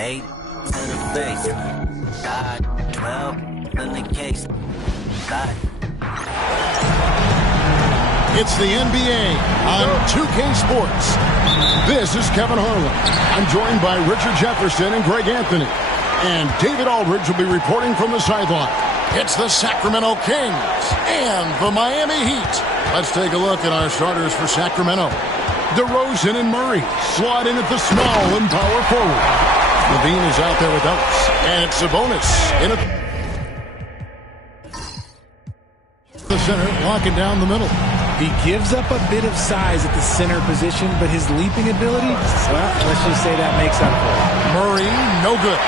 8 to the face. God, 12 in the case. God. It's the NBA on 2K Sports. This is Kevin Harlan. I'm joined by Richard Jefferson and Greg Anthony. And David Aldridge will be reporting from the sideline. It's the Sacramento Kings and the Miami Heat. Let's take a look at our starters for Sacramento. DeRozan and Murray slot in at the small and power forward. Levine is out there with Ellis. And it's Sabonis in at the center, locking down the middle. He gives up a bit of size at the center position, but his leaping ability, well, let's just say that makes up for it. Murray, no good.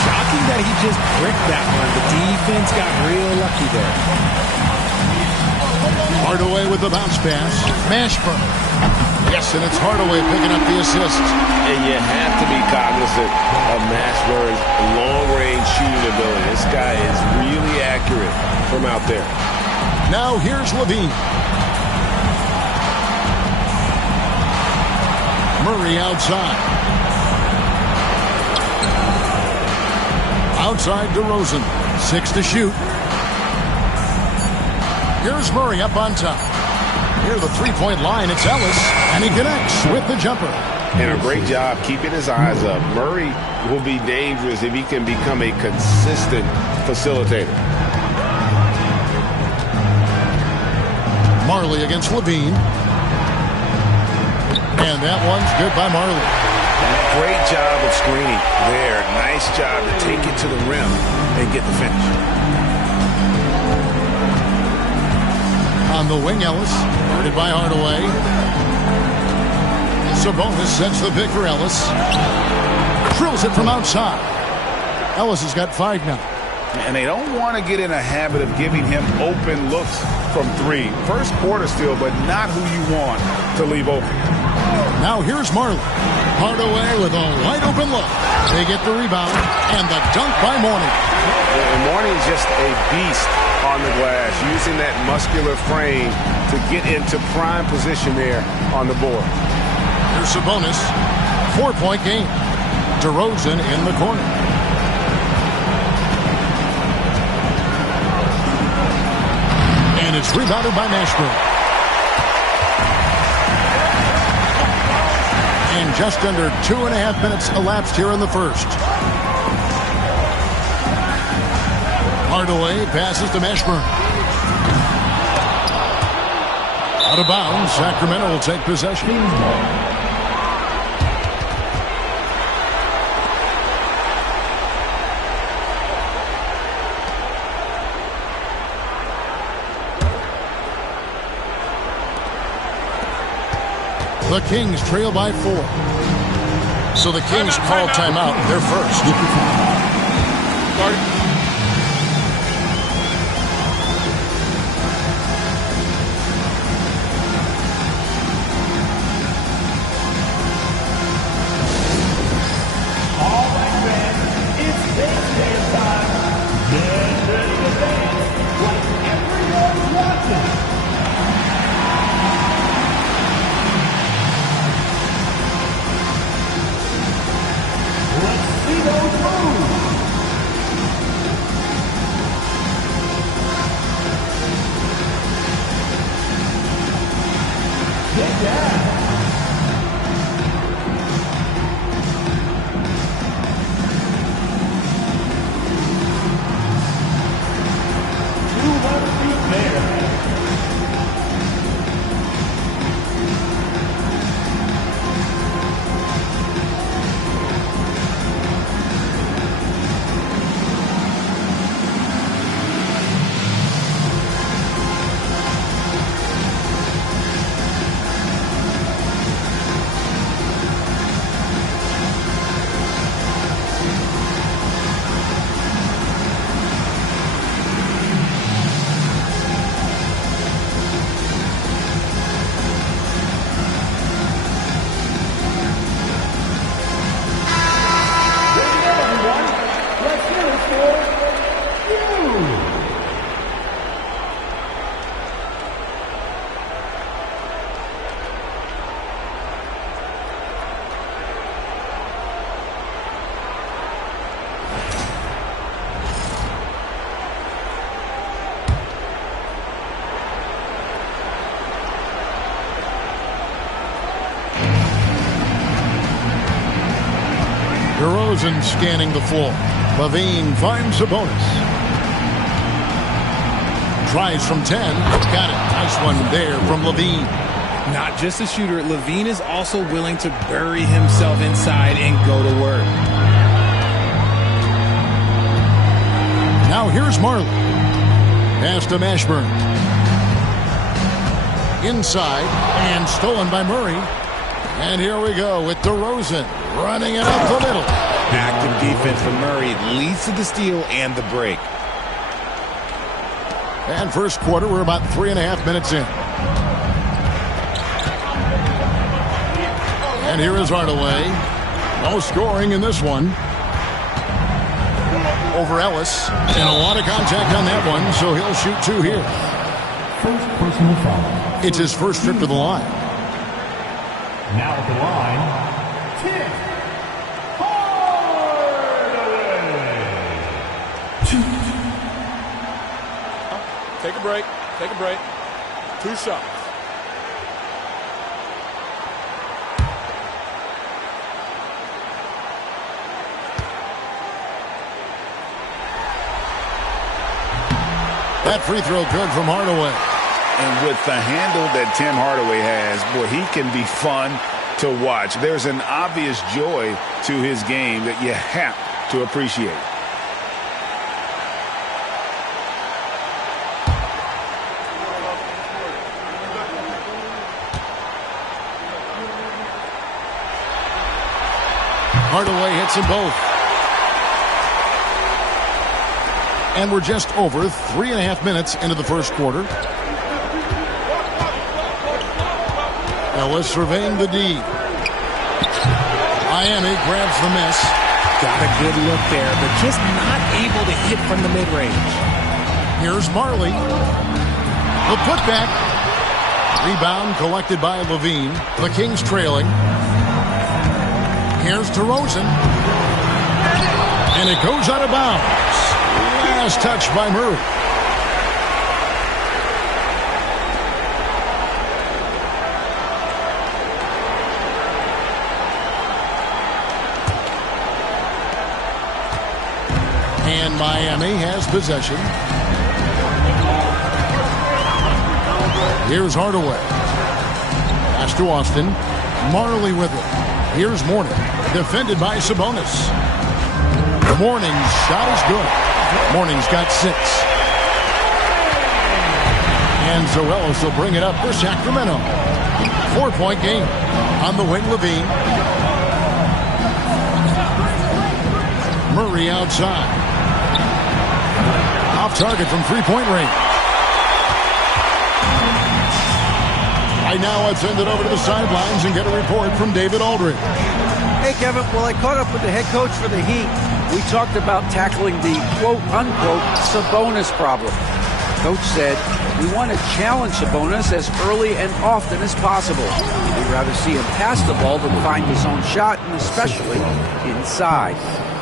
Shocking that he just bricked that one. The defense got real lucky there. Hardaway with the bounce pass. Mashburn. Yes, and it's Hardaway picking up the assist. And you have to be cognizant of Mashburn's long-range shooting ability. This guy is really accurate from out there. Now here's Levine. Murray outside. Outside DeRozan. 6 to shoot. Here's Murray up on top. Near the three-point line, it's Ellis, and he connects with the jumper. And a great job keeping his eyes up. Murray will be dangerous if he can become a consistent facilitator. Marley against Levine. And that one's good by Marley. Great job of screening there. Nice job to take it to the rim and get the finish. On the wing, Ellis. Guarded by Hardaway. Sabonis sets the pick for Ellis. Drills it from outside. Ellis has got 5 now. And they don't want to get in a habit of giving him open looks from 3. First quarter still, but not who you want to leave open. Now here's Marley. Hardaway with a wide open look. They get the rebound and the dunk by Mourning. And Mourning's just a beast on the glass, using that muscular frame to get into prime position there on the board. Here's Sabonis. 4-point game. DeRozan in the corner. And it's rebounded by Mashburn. And just under 2.5 minutes elapsed here in the first. Hardaway passes to Mashburn. Out of bounds, Sacramento will take possession. The Kings trail by 4. So the Kings call timeout. They're first. All right, man. It's dance time. Get ready to dance like everyone's watching. Let's see those moves. DeRozan scanning the floor. Levine finds Sabonis. Tries from 10. Got it. Nice one there from Levine. Not just a shooter, Levine is also willing to bury himself inside and go to work. Now here's Marley. Pass to Mashburn. Inside and stolen by Murray. And here we go with DeRozan running it up the middle. Active defense from Murray leads to the steal and the break. And first quarter, we're about 3.5 minutes in. And here is Hardaway. No scoring in this one. Over Ellis. And a lot of contact on that one, so he'll shoot 2 here. First personal foul. It's his first trip to the line. Now at the line, Tim Hardaway. Take a break. Take a break. 2 shots. That free throw good from Hardaway. And with the handle that Tim Hardaway has, boy, he can be fun to watch. There's an obvious joy to his game that you have to appreciate. Hardaway hits them both. And we're just over 3.5 minutes into the first quarter. Ellis surveying the D. Miami grabs the miss. Got a good look there, but just not able to hit from the mid-range. Here's Marley. The putback. Rebound collected by Levine. The Kings trailing. Here's DeRozan. And it goes out of bounds. Last touch by Murray. And Miami has possession. Here's Hardaway. Pass to Austin. Marley with it. Here's Mourning. Defended by Sabonis. Mourning's shot is good. Mourning's got 6. And Zoelos will bring it up for Sacramento. 4-point game. On the wing, Levine. Murray outside. Off target from 3-point range. Right now, let's send it over to the sidelines and get a report from David Aldridge. Hey, Kevin. Well, I caught up with the head coach for the Heat. We talked about tackling the quote-unquote Sabonis problem. Coach said, we want to challenge Sabonis as early and often as possible. We'd rather see him pass the ball than find his own shot, and especially inside.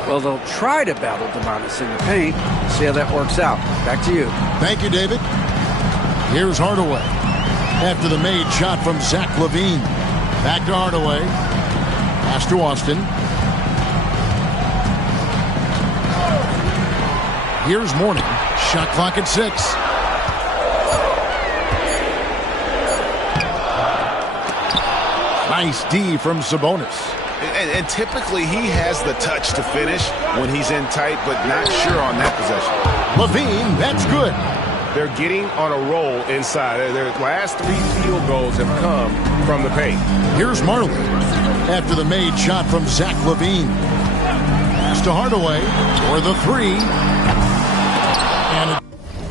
Well, they'll try to battle Sabonis in the paint. See how that works out. Back to you. Thank you, David. Here's Hardaway. After the made shot from Zach LaVine. Back to Hardaway. Pass to Austin. Here's Mourning. Shot clock at 6. Nice D from Sabonis. And typically he has the touch to finish when he's in tight, but not sure on that possession. LaVine, that's good. They're getting on a roll inside. Their last 3 field goals have come from the paint. Here's Marley. After the made shot from Zach LaVine. Pass to Hardaway for the 3. And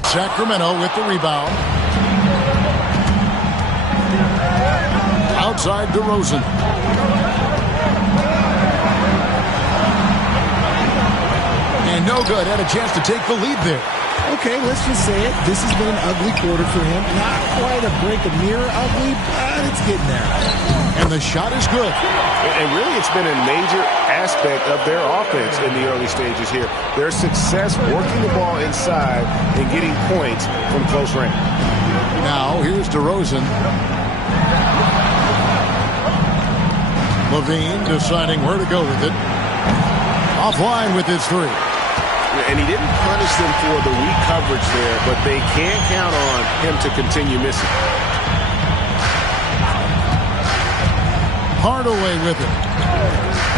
Sacramento with the rebound. Outside DeRozan. And no good. Had a chance to take the lead there. Okay, let's just say it. This has been an ugly quarter for him. Not quite a break of mirror ugly, but it's getting there. And the shot is good. And really, it's been a major aspect of their offense in the early stages here. Their success working the ball inside and getting points from close range. Now, here's DeRozan. LaVine deciding where to go with it. Offline with his three. And he didn't punish them for the weak coverage there, but they can't count on him to continue missing. Hardaway with it.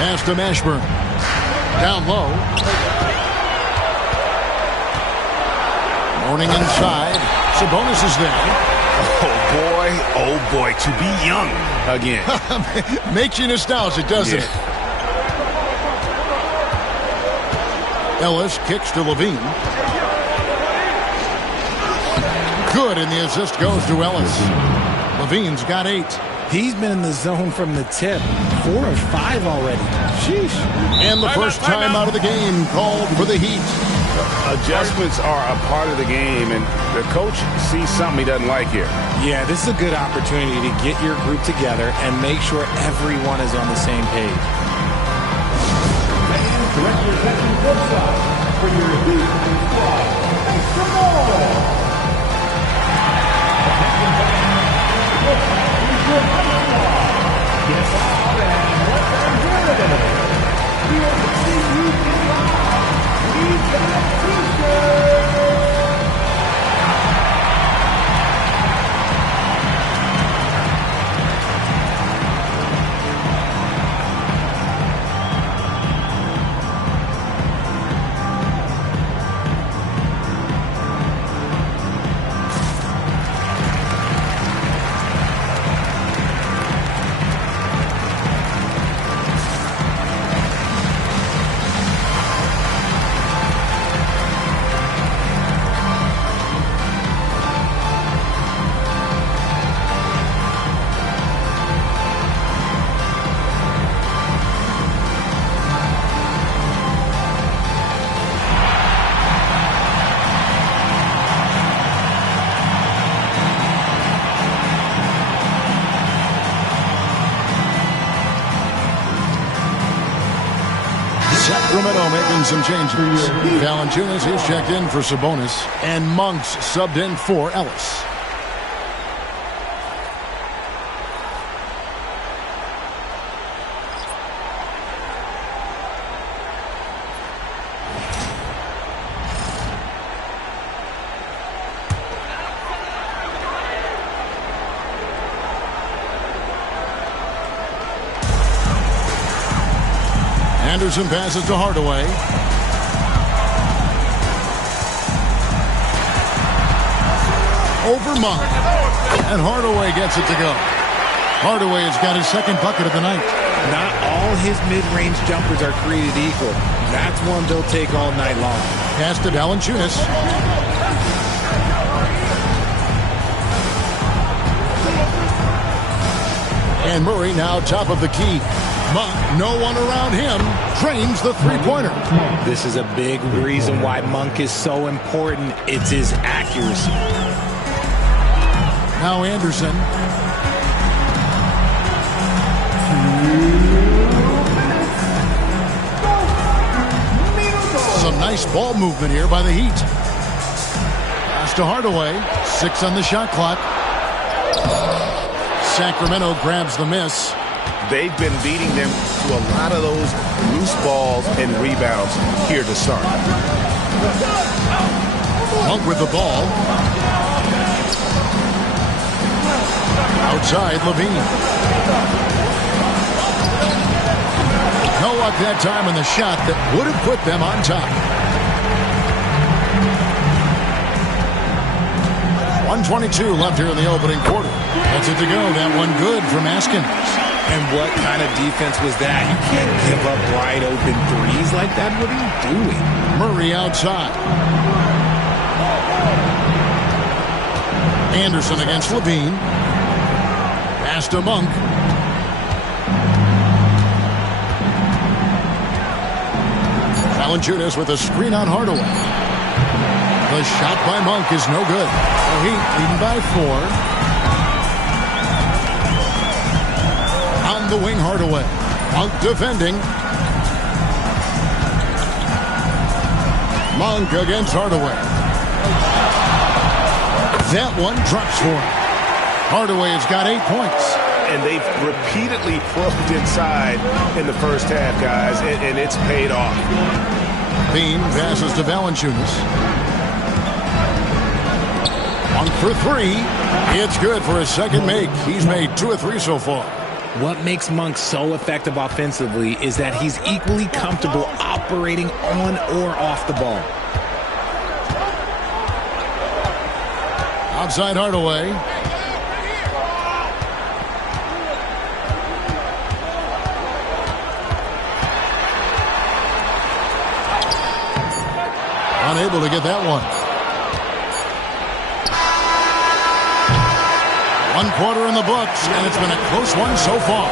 Pass to Mashburn. Down low. Morning inside. Sabonis is there. Oh boy, to be young again. Makes you nostalgic, doesn't it? Ellis kicks to Levine. Good, and the assist goes to Ellis. Levine's got 8. He's been in the zone from the tip. 4 of 5 already. Sheesh. And the first time out of the game called for the Heat. Adjustments are a part of the game, and the coach sees something he doesn't like here. Yeah, this is a good opportunity to get your group together and make sure everyone is on the same page. Fans, direct your attention courtside for your Heat squad. Extra ball. Attention fans, courtside is your Heat squad. Get out and let them hear it. We want to see you get live. We got T-shirts. Sacramento making some changes. Valanciunas is checked in for Sabonis, and Monk's subbed in for Ellis. Anderson passes to Hardaway. Over Monk. And Hardaway gets it to go. Hardaway has got his second bucket of the night. Not all his mid-range jumpers are created equal. That's one they'll take all night long. Pass to Valanciunas. And Murray now top of the key. Monk, no one around him, trains the three-pointer. This is a big reason why Monk is so important. It's his accuracy. Now Anderson. Some nice ball movement here by the Heat. Pass to Hardaway. 6 on the shot clock. Sacramento grabs the miss. They've been beating them to a lot of those loose balls and rebounds here to start. Monk with the ball. Outside, Levine. No luck that time in the shot that would have put them on top. 1:22 left here in the opening quarter. That's it to go. That one good from Askins. And what kind of defense was that? You can't give up wide open threes like that. What are you doing? Murray outside. Anderson against Levine. Pass to Monk. Valanciunas with a screen on Hardaway. The shot by Monk is no good. The Heat leading by 4. On the wing, Hardaway. Monk defending. Monk against Hardaway. That one drops for him. Hardaway has got 8 points. and they've repeatedly probed inside in the first half, guys, and it's paid off. Bean passes to Valanciunas. 1 for 3. It's good for his second make. He's made 2 of 3 so far. What makes Monk so effective offensively is that he's equally comfortable operating on or off the ball. Outside Hardaway. Unable to get that one. 1 quarter in the books, and it's been a close one so far.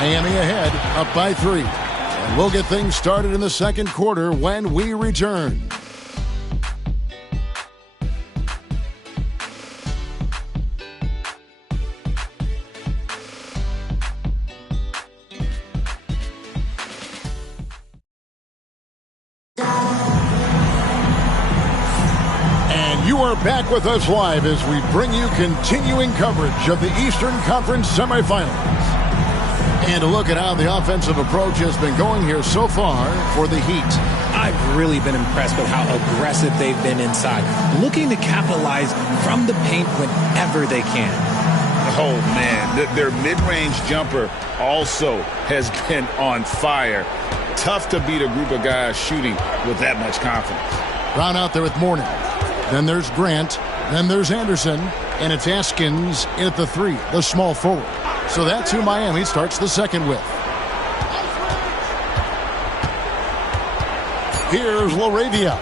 Miami ahead, up by 3. And we'll get things started in the second quarter when we return. You are back with us live as we bring you continuing coverage of the Eastern Conference semifinals. And a look at how the offensive approach has been going here so far for the Heat. I've really been impressed with how aggressive they've been inside, looking to capitalize from the paint whenever they can. Oh, man, their mid-range jumper also has been on fire. Tough to beat a group of guys shooting with that much confidence. Brown out there with Mourning. Then there's Grant. Then there's Anderson. And it's Askins in at the 3, the small forward. So that's who Miami starts the second with. Here's LaRavia.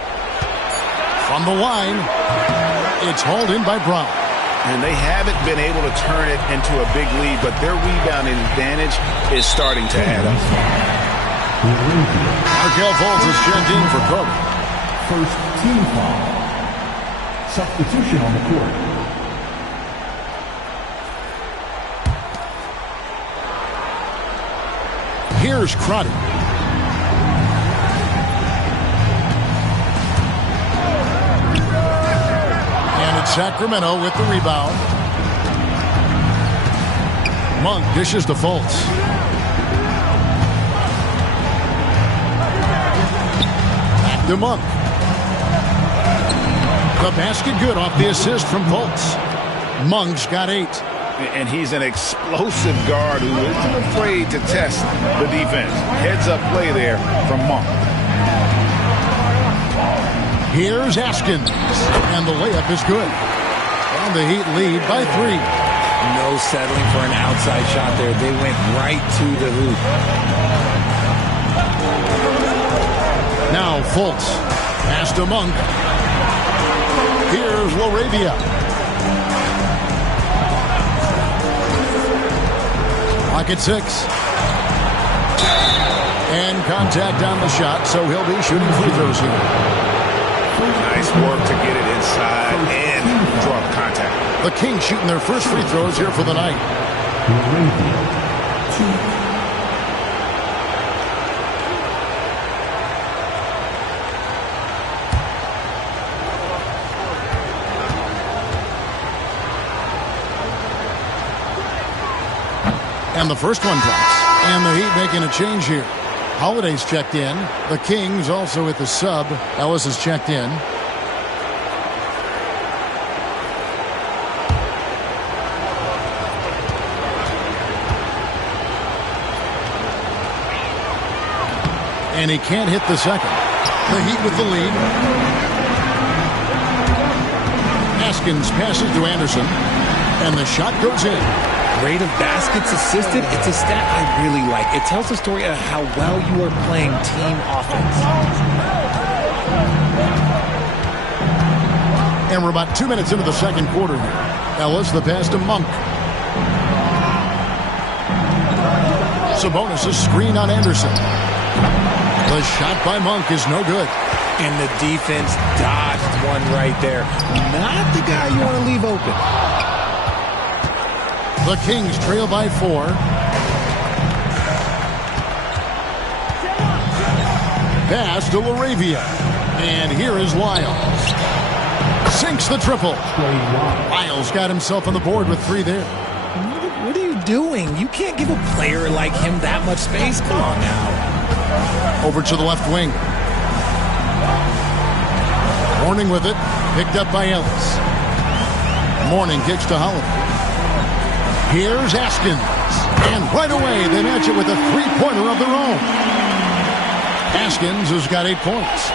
From the line, it's hauled in by Brown. And they haven't been able to turn it into a big lead, but their rebounding advantage is starting to add up. Markelle Fultz is checked in for Carter. First team foul. Substitution on the court. Here's Crotty. And it's Sacramento with the rebound. Monk dishes to Fultz. Back to Monk. The basket good off the assist from Fultz. Monk's got 8. And he's an explosive guard who isn't afraid to test the defense. Heads up play there from Monk. Here's Askins. And the layup is good. And the Heat lead by 3. No settling for an outside shot there. They went right to the hoop. Now Fultz. Pass to Monk. Here's LaRavia. Clock at 6. And contact on the shot, so he'll be shooting free throws here. Nice work to get it inside and draw the contact. The Kings shooting their first free throws here for the night. And the first one drops. And the Heat making a change here. Holiday's checked in. The Kings also with the sub. Ellis is checked in. And he can't hit the second. The Heat with the lead. Askins passes to Anderson. And the shot goes in. Rate of baskets assisted, it's a stat I really like. It tells the story of how well you are playing team offense. And we're about 2 minutes into the second quarter here. Ellis, the pass to Monk. Sabonis' screen on Anderson. The shot by Monk is no good. And the defense dodged one right there. Not the guy you want to leave open. The Kings trail by 4. Pass to LaRavia. And here is Lyles. Sinks the triple. Lyles got himself on the board with 3 there. What are you doing? You can't give a player like him that much space. Come on now. Over to the left wing. Mourning with it. Picked up by Ellis. Mourning kicks to Holiday. Here's Askins. And right away, they match it with a three-pointer of their own. Askins has got 8 points.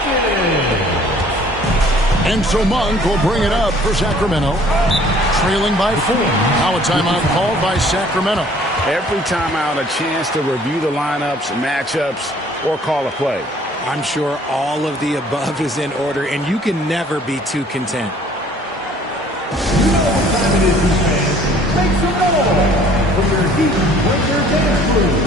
And so Monk will bring it up for Sacramento. Trailing by 4. Now a timeout called by Sacramento. Every timeout, a chance to review the lineups, matchups, or call a play. I'm sure all of the above is in order, and you can never be too content. You know what time it is, fans. Make some noise for your Heat Winter Dance Crew.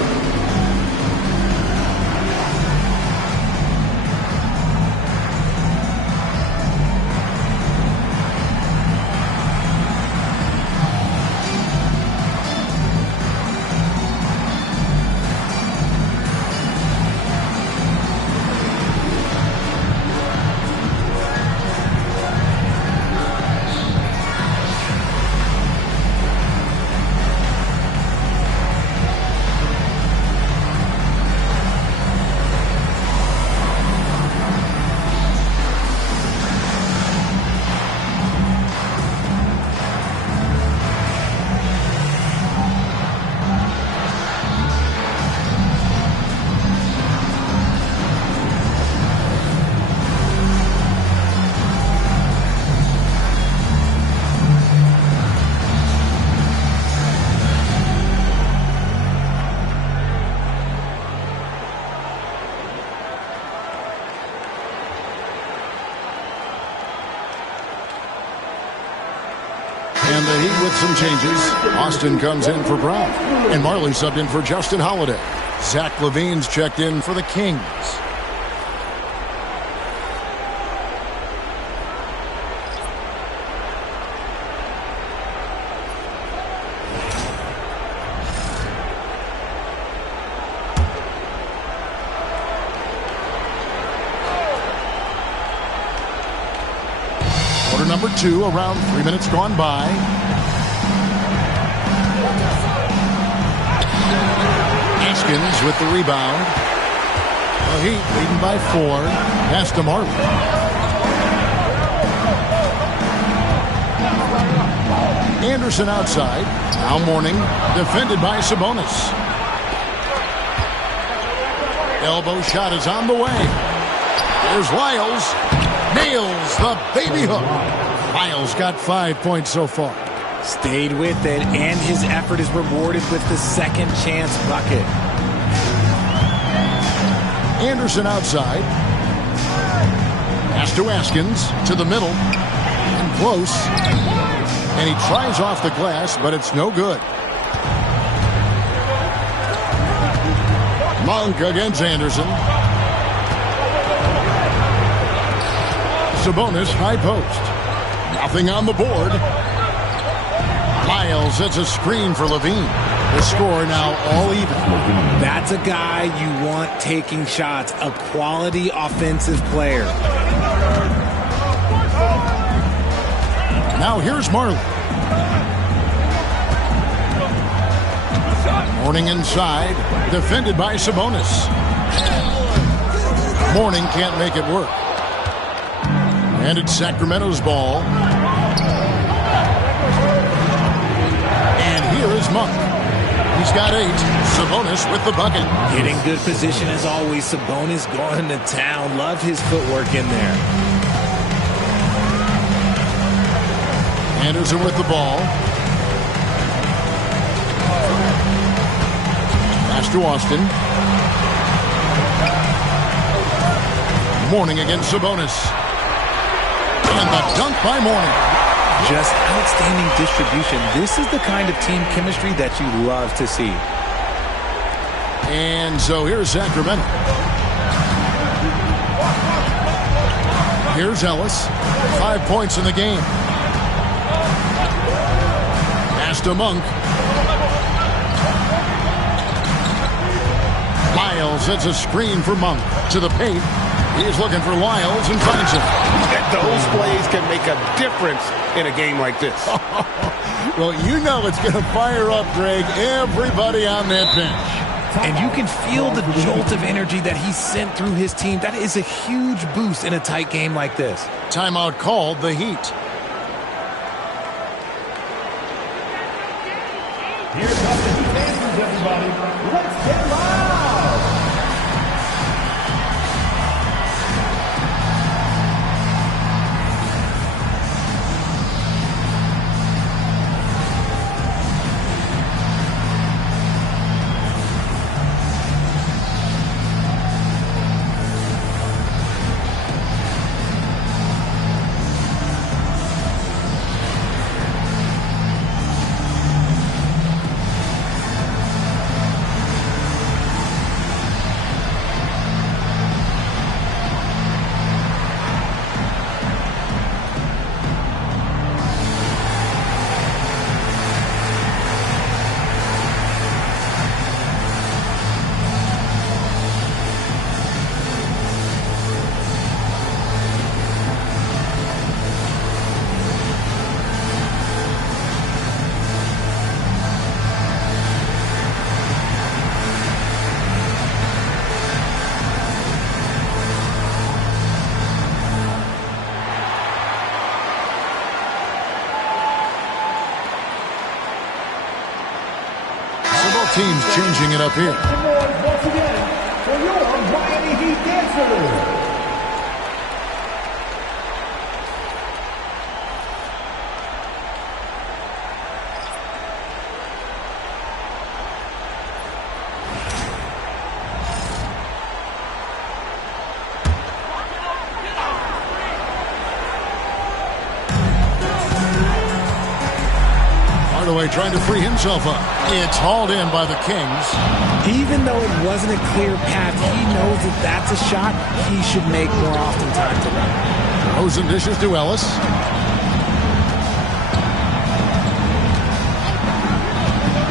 And the Heat with some changes. Austin comes in for Brown. And Marley subbed in for Justin Holiday. Zach LaVine's checked in for the Kings. Quarter number 2, around 3 minutes gone by. Askins with the rebound. The Heat leading by 4. Pass to Marley. Anderson outside. Now Mourning. Defended by Sabonis. Elbow shot is on the way. Here's Lyles. Nails the baby hook. Lyles got 5 points so far. Stayed with it, and his effort is rewarded with the second chance bucket. Anderson outside. Pass to Askins. To the middle. And close. And he tries off the glass, but it's no good. Monk against Anderson. Sabonis high post. Nothing on the board. Lyles sets a screen for LaVine. The score now all even. That's a guy you want taking shots, a quality offensive player. Now here's Marley. Mourning inside, defended by Sabonis. Mourning can't make it work. And it's Sacramento's ball. And here is Monk. He's got 8. Sabonis with the bucket. Getting good position as always. Sabonis going to town. Love his footwork in there. Anderson with the ball. Pass to Austin. Mourning against Sabonis. And the dunk by Mourning. Just outstanding distribution. This is the kind of team chemistry that you love to see. And so here's Sacramento. Here's Ellis. 5 points in the game. Pass to Monk. Lyles sets a screen for Monk. To the paint. He's looking for Lyles and finds him. Those plays can make a difference in a game like this. Well, you know it's going to fire up, Greg, everybody on that bench. And you can feel the jolt of energy that he sent through his team. That is a huge boost in a tight game like this. Timeout called, the Heat. Here comes the defenders, everybody. Let's get loud. Teams changing it up here. Once again, for your Miami Heat dancers. Hardaway trying to free himself up. It's hauled in by the Kings. Even though it wasn't a clear path, he knows that that's a shot he should make more often times around. Rosen dishes to Ellis.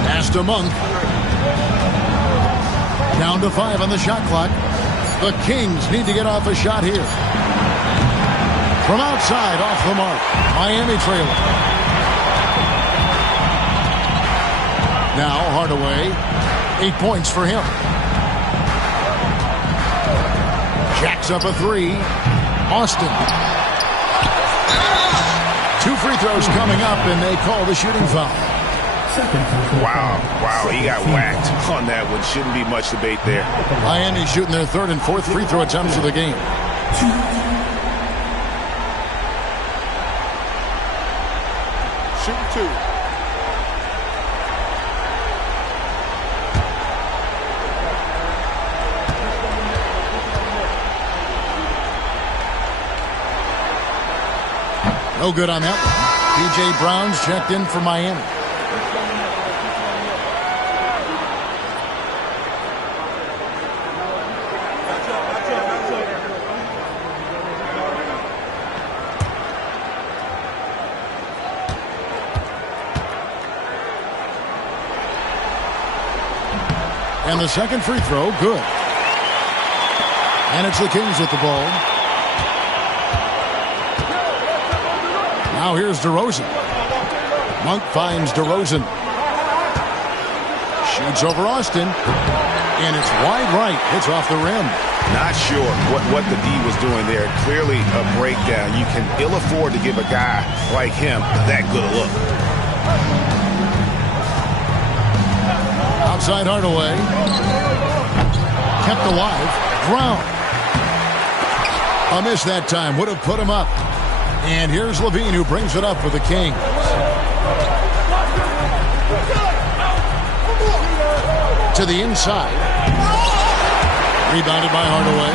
Pass to Monk. Down to 5 on the shot clock. The Kings need to get off a shot here. From outside, off the mark. Miami trailing. Now Hardaway, 8 points for him. Jacks up a 3. Austin. 2 free throws coming up, and they call the shooting foul. Wow, he got whacked on that one. Shouldn't be much debate there. Miami shooting their 3rd and 4th free throw attempts of the game. Shooting 2. No good on that one. P.J. Brown's checked in for Miami. And the second free throw, good. And it's the Kings with the ball. Now here's DeRozan. Monk finds DeRozan. Shoots over Austin. And it's wide right. Hits off the rim. Not sure what the D was doing there. Clearly a breakdown. You can ill afford to give a guy like him that good a look. Outside Hardaway. Kept alive. Brown. A miss that time. Would have put him up. And here's Levine, who brings it up for the Kings. To the inside. Rebounded by Hardaway.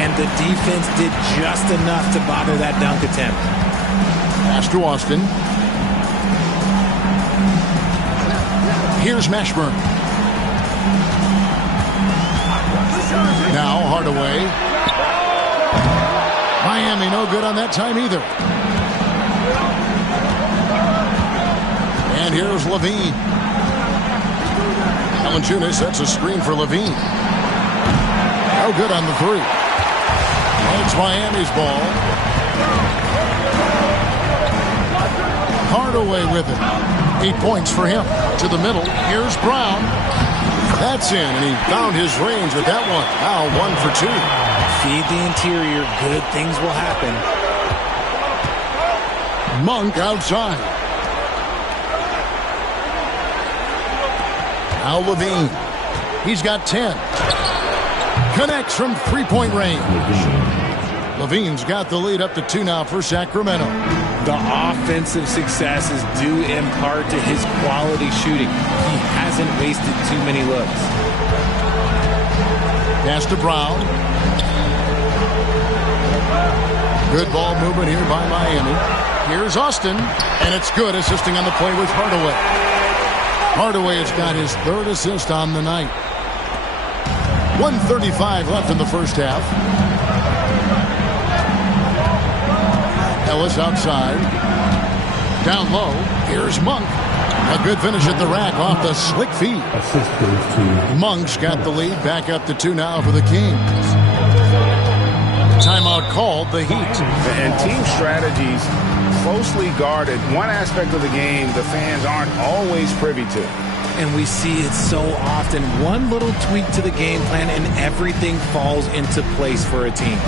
And the defense did just enough to bother that dunk attempt. Pass to Austin. Here's Mashburn. Now Hardaway. Miami no good on that time either. And here's Levine. Valanciunas sets a screen for Levine. No good on the 3. It's Miami's ball. Hardaway with it. 8 points for him. To the middle. Here's Brown. That's in, and he found his range with that one. Now 1 for 2. Feed the interior. Good things will happen. Monk outside. Now Levine. He's got 10. Connects from three-point range. Levine's got the lead up to 2 now for Sacramento. The offensive success is due in part to his quality shooting. He hasn't wasted too many looks. Pass to Brown. Good ball movement here by Miami. Here's Austin, and it's good, assisting on the play with Hardaway. Hardaway has got his 3rd assist on the night. 1:35 left in the first half. Ellis outside. Down low. Here's Monk. A good finish at the rack off the slick feed. Monk's got the lead. Back up to 2 now for the Kings. Timeout called, the Heat. And team strategies closely guarded. One aspect of the game the fans aren't always privy to. And we see it so often. One little tweak to the game plan and everything falls into place for a team.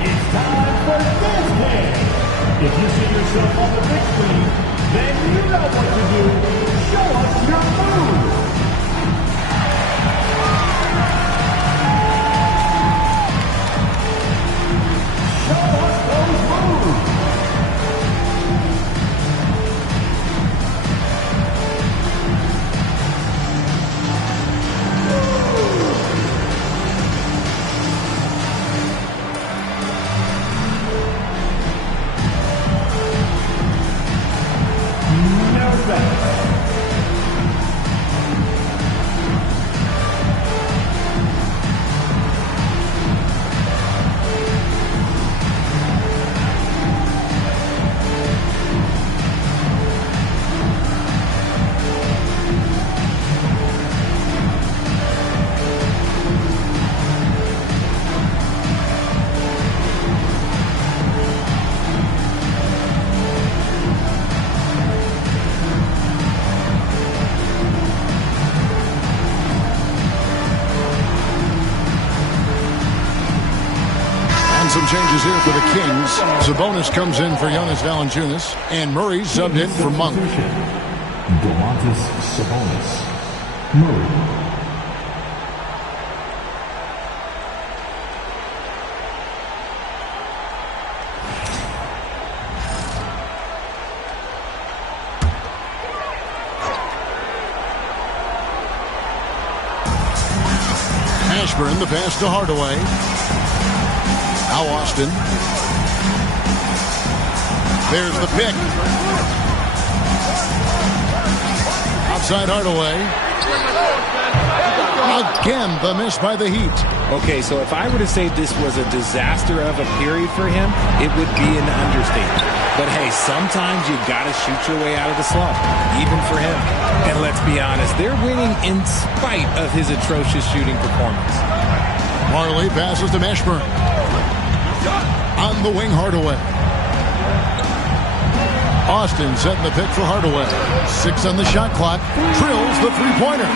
It's time for this game. If you see yourself on the big screen, then you know what to do. Show us your move. Show us those moves. Some changes here for the Kings. Sabonis comes in for Jonas Valanciunas, and Murray subbed in for Monk. Domantas Sabonis. Murray. Ashburn, the pass to Hardaway. Now Austin. There's the pick. Outside Hardaway. Again, the miss by the Heat. Okay, so if I were to say this was a disaster of a period for him, it would be an understatement. But hey, sometimes you got to shoot your way out of the slump, even for him. And let's be honest, they're winning in spite of his atrocious shooting performance. Marley passes to Ashburn. On the wing, Hardaway. Austin setting the pick for Hardaway. 6 on the shot clock. Drills the three-pointer.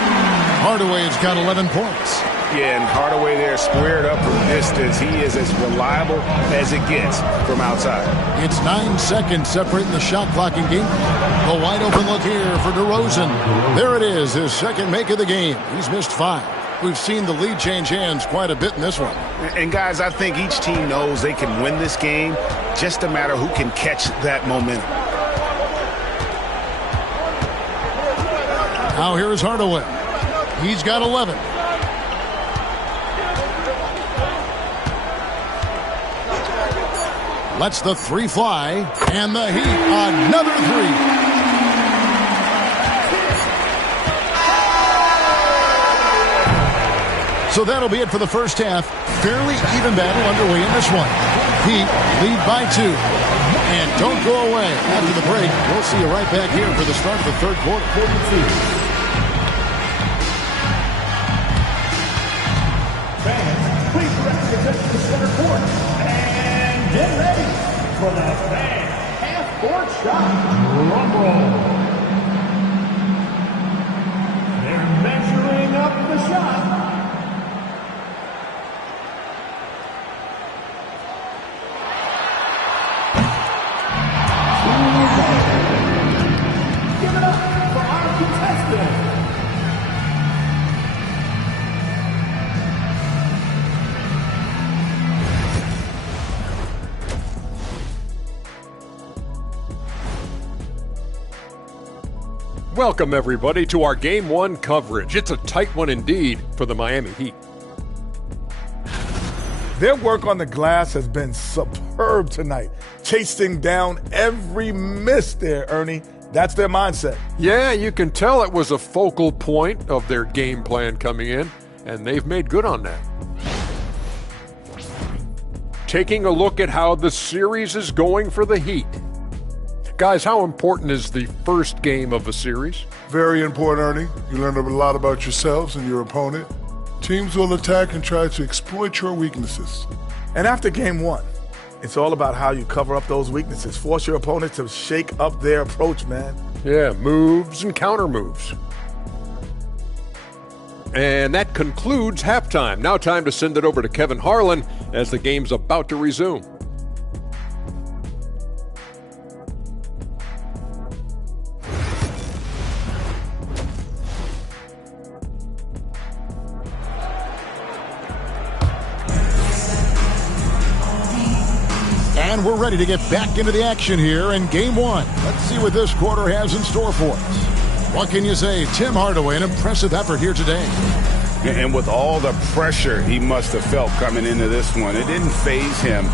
Hardaway's got 11 points. Yeah, and Hardaway there squared up from distance. He is as reliable as it gets from outside. It's 9 seconds separating the shot clock and game. A wide open look here for DeRozan. There it is, his second make of the game. He's missed 5. We've seen the lead change hands quite a bit in this one. And guys, I think each team knows they can win this game. Just a matter who can catch that momentum. Now here's Hardaway. He's got 11. Lets the 3 fly, and the Heat another 3. So that'll be it for the first half. Fairly even battle underway in this one. Heat lead by 2. And don't go away. After the break, we'll see you right back here for the start of the third quarter. Fans, please rest set to center court. And get ready for the fan half-court shot. Drum roll. They're measuring up the shot. Give it up for our contestant. Welcome, everybody, to our Game 1 coverage. It's a tight one indeed for the Miami Heat. Their work on the glass has been superb tonight, chasing down every miss there, Ernie. That's their mindset. Yeah, you can tell it was a focal point of their game plan coming in, and they've made good on that. Taking a look at how the series is going for the Heat. Guys, how important is the first game of a series? Very important, Ernie. You learn a lot about yourselves and your opponent. Teams will attack and try to exploit your weaknesses. And after game one, it's all about how you cover up those weaknesses. Force your opponent to shake up their approach, man. Yeah, moves and counter moves. And that concludes halftime. Now time to send it over to Kevin Harlan as the game's about to resume. And we're ready to get back into the action here in Game 1. Let's see what this quarter has in store for us. What can you say? Tim Hardaway, an impressive effort here today. And with all the pressure he must have felt coming into this one, it didn't faze him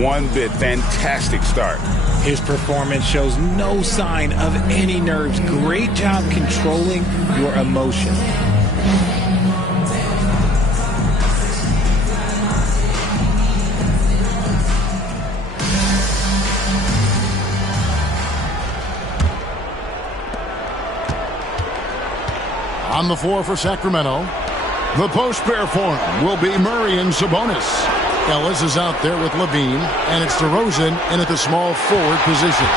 one bit. Fantastic start. His performance shows no sign of any nerves. Great job controlling your emotion. On the floor for Sacramento, the post pair form will be Murray and Sabonis. Ellis is out there with Levine, and it's DeRozan in at the small forward position.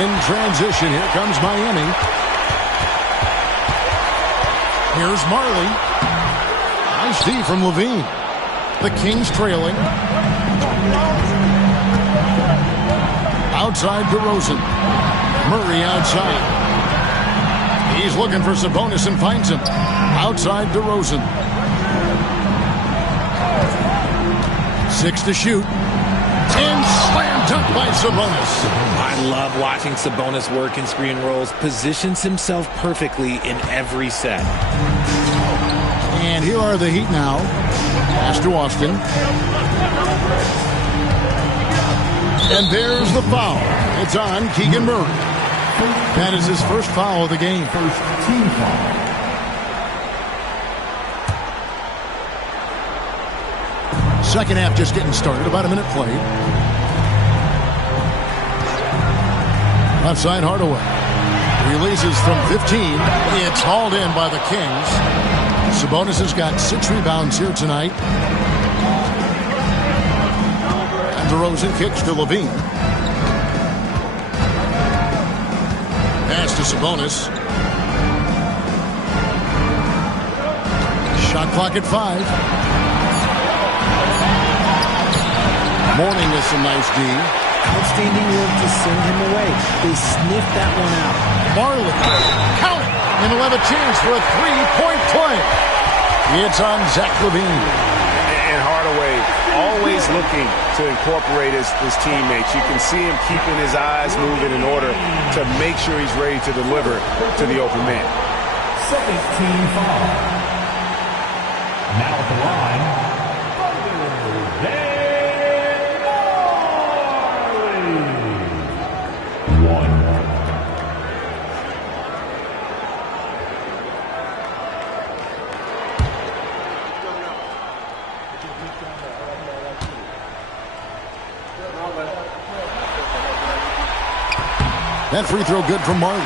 In transition, here comes Miami. Here's Marley. Nice D from Levine. The Kings trailing. Outside DeRozan. Murray outside. He's looking for Sabonis and finds him. Outside DeRozan. 6 to shoot. And slam dunk by Sabonis. I love watching Sabonis work in screen rolls. Positions himself perfectly in every set. And here are the Heat now. Pass to Austin. And there's the foul. It's on Keegan Murray. That is his first foul of the game. First team foul. Second half just getting started. About a minute played. Left side Hardaway. Releases from 15. It's hauled in by the Kings. Sabonis has got 6 rebounds here tonight. And DeRozan kicks to Levine. Pass to Sabonis. Shot clock at 5. Mourning is some nice D. Outstanding work to send him away. They sniffed that one out. Marley. Count it. And he'll have a chance for a 3-point play. It's on Zach Levine. And Hardaway always looking to incorporate his teammates. You can see him keeping his eyes moving in order to make sure he's ready to deliver to the open man. Second team foul. Now at the line, That free throw good from Marley.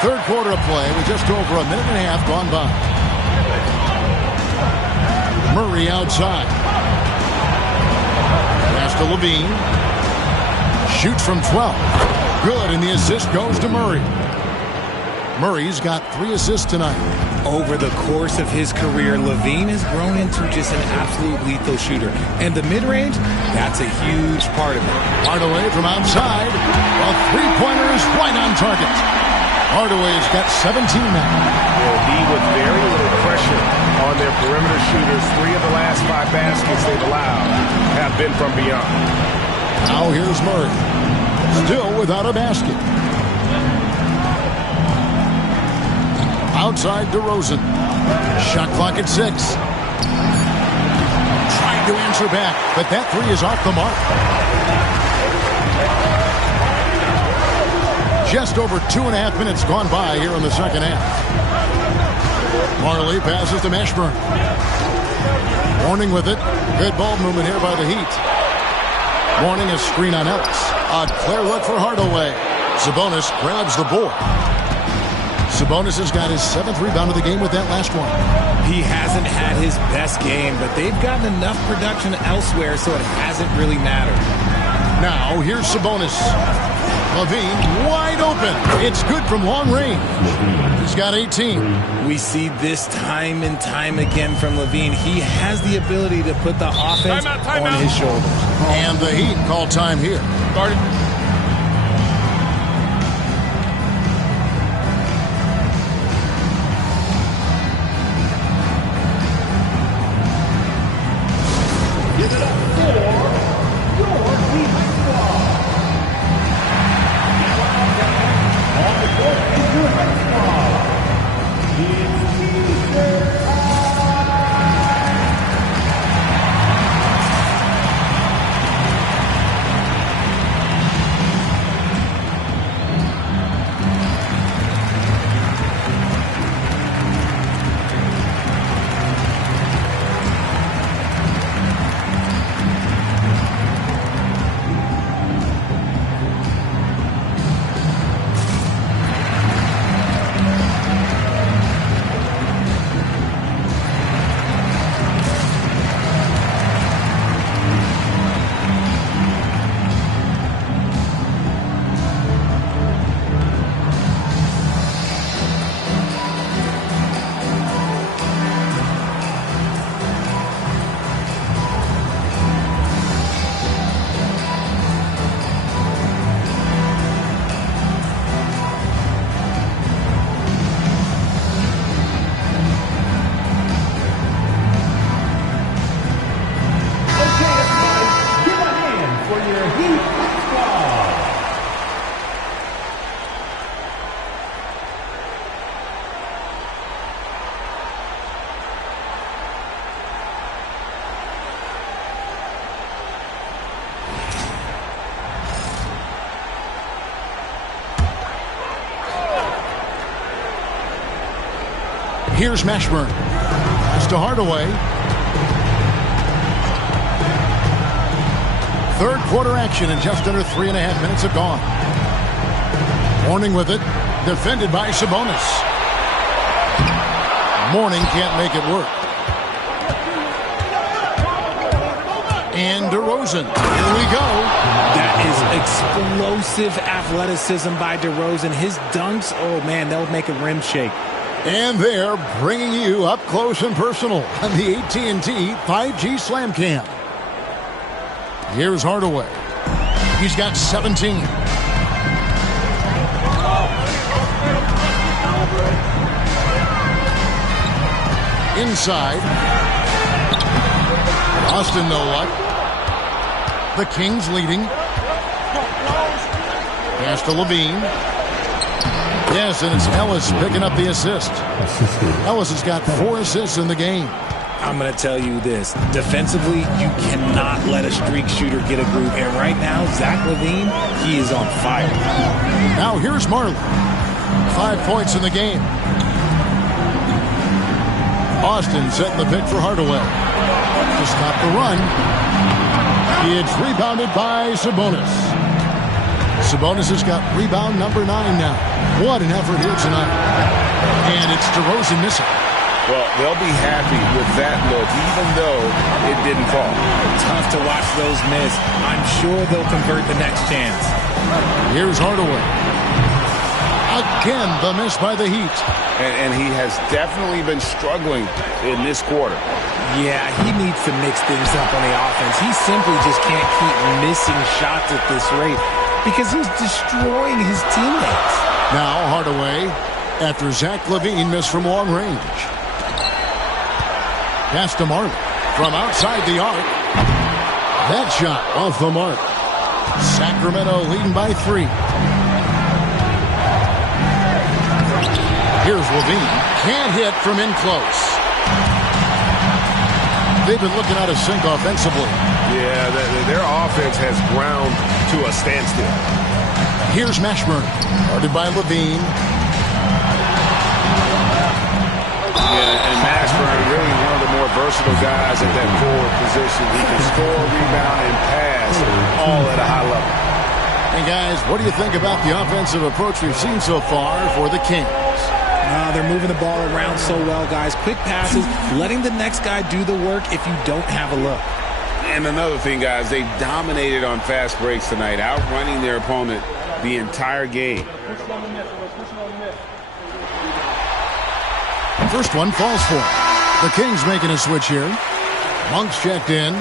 Third quarter of play with just over a minute and a half gone by. Murray outside. Pass to Levine. Shoots from 12. Good, and the assist goes to Murray. Murray's got 3 assists tonight. Over the course of his career, Levine has grown into just an absolute lethal shooter. And the mid-range, that's a huge part of it. Hardaway from outside. A three-pointer is right on target. Hardaway's got 17 now. Will be with very little pressure on their perimeter shooters. 3 of the last 5 baskets they've allowed have been from beyond. Now here's Murray. Still without a basket. Outside DeRozan. Shot clock at 6. Trying to answer back, but that 3 is off the mark. Just over 2.5 minutes gone by here in the second half. Marley passes to Mashburn. Warning with it. Good ball movement here by the Heat. Warning a screen on Ellis. A clear look for Hardaway. Sabonis grabs the board. Sabonis has got his 7th rebound of the game with that last one. He hasn't had his best game, but they've gotten enough production elsewhere, so it hasn't really mattered. Now, here's Sabonis. Levine wide open. It's good from long range. He's got 18. We see this time and time again from Levine. He has the ability to put the offense on his shoulders. And the Heat call time here. Started. Give it up for your Heat squad. On the court is your Heat squad. It's T-shirt Here's Mashburn. Pass to Hardaway. Third quarter action and just under 3.5 minutes have gone. Mourning with it. Defended by Sabonis. Mourning can't make it work. And DeRozan. Here we go. That is explosive athleticism by DeRozan. His dunks, oh man, they'll make a rim shake. And they're bringing you up close and personal on the AT&T 5G Slam Cam. Here's Hardaway. He's got 17. Inside. Austin, no luck. The Kings leading. Pass to Levine. Yes, and it's Ellis picking up the assist. Ellis has got 4 assists in the game. I'm going to tell you this. Defensively, you cannot let a streak shooter get a groove. And right now, Zach LaVine, he is on fire. Now here's Marley. 5 points in the game. Austin setting the pick for Hardaway. To stop the run. It's rebounded by Sabonis. Sabonis has got rebound number 9 now. What an effort here tonight. And it's DeRozan missing. Well, they'll be happy with that look, even though it didn't fall. Tough to watch those miss. I'm sure they'll convert the next chance. Here's Hardaway. Again, the miss by the Heat. And he has definitely been struggling in this quarter. Yeah, he needs to mix things up on the offense. He simply just can't keep missing shots at this rate because he's destroying his teammates. Now Hardaway after Zach LaVine missed from long range. Pass to Marley from outside the arc. That shot off the mark. Sacramento leading by 3. Here's LaVine. Can't hit from in close. They've been looking out of sync offensively. Yeah, their offense has ground to a standstill. Here's Mashburn. Guarded by LaVine. Yeah, and Mashburn really one of the more versatile guys at that forward position. He can score, rebound, and pass all at a high level. And guys, what do you think about the offensive approach we've seen so far for the Kings? They're moving the ball around so well, guys. Quick passes, letting the next guy do the work if you don't have a look. And another thing, guys, they dominated on fast breaks tonight, outrunning their opponent the entire game. First one falls for him. The Kings making a switch here. Monk's checked in.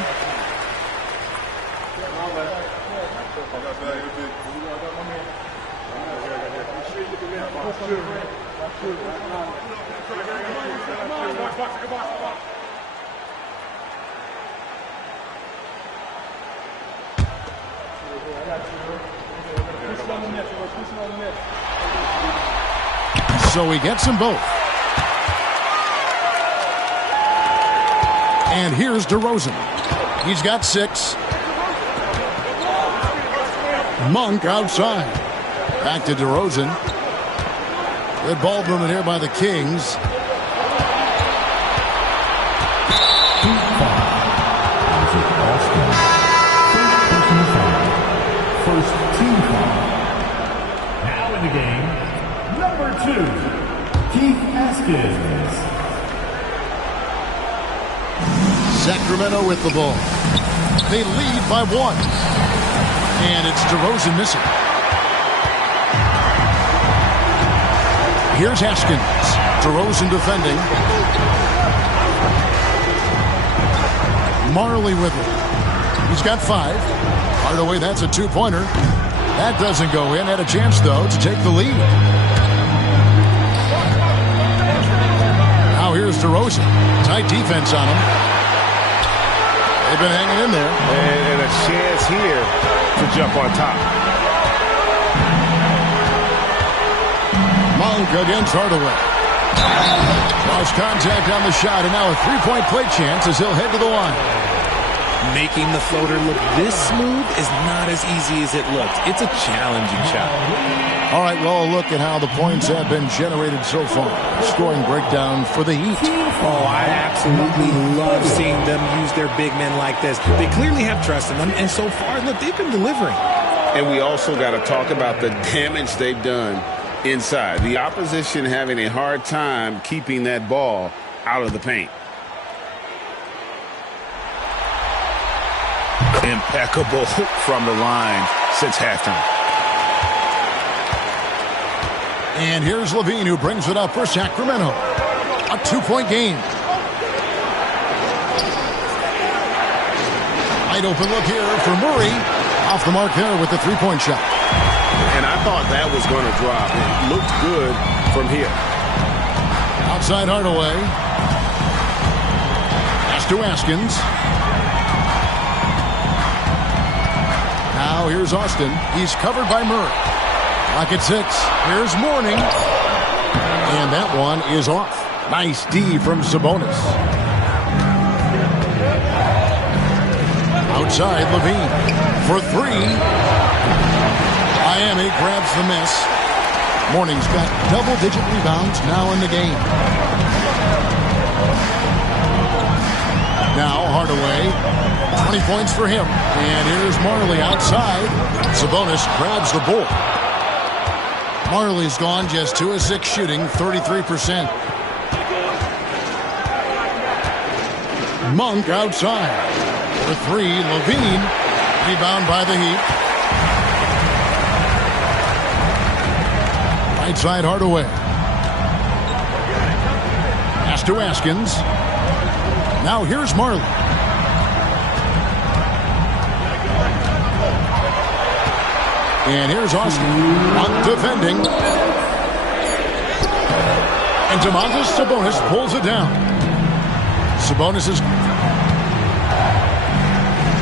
So he gets them both. And here's DeRozan. He's got 6. Monk outside. Back to DeRozan. Good ball movement here by the Kings. First team foul. Now in the game, number 2, Keith Askins. Sacramento with the ball. They lead by 1. And it's DeRozan missing. Here's Haskins. DeRozan defending. Marley with it. He's got 5. Hardaway, that's a 2-pointer. That doesn't go in. Had a chance, though, to take the lead. Now here's DeRozan. Tight defense on him. They've been hanging in there. And a chance here to jump on top. Monk against Hardaway. Lost contact on the shot, and now a 3-point play chance as he'll head to the line. Making the floater look this smooth is not as easy as it looks. It's a challenging shot. All right, well, look at how the points have been generated so far. Scoring breakdown for the Heat. Oh, I absolutely love seeing them use their big men like this. They clearly have trust in them, and so far, look, they've been delivering. And we also got to talk about the damage they've done inside. The opposition having a hard time keeping that ball out of the paint. Impeccable from the line since halftime. And here's LaVine, who brings it up for Sacramento. A 2-point game. Wide open look here for Murray. Off the mark there with the 3-point shot. And I thought that was going to drop. It looked good from here. Outside Hardaway. Pass to Askins. Now here's Austin. He's covered by Murray. Clock at 6. Here's Mourning. And that one is off. Nice D from Sabonis. Outside LaVine for 3. Miami grabs the miss. Mourning's got double-digit rebounds now in the game. Now Hardaway, 20 points for him. And here's Marley outside. Sabonis grabs the ball. Marley's gone just 2 of 6 shooting, 33%. Monk outside. For three, Levine. Rebound by the Heat. Right side, Hardaway. Pass to Askins. Now here's Marley. And here's Austin. Monk defending. And Domantas Sabonis pulls it down. Sabonis is...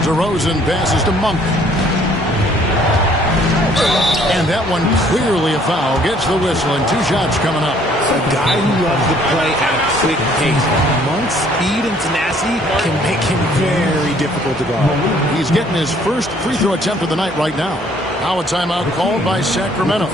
DeRozan passes to Monk. And that one clearly a foul. Gets the whistle and 2 shots coming up. A guy who loves to play at a quick pace. Monk's speed and tenacity can make him very difficult to guard. He's getting his first free throw attempt of the night right now. Now a timeout called by Sacramento.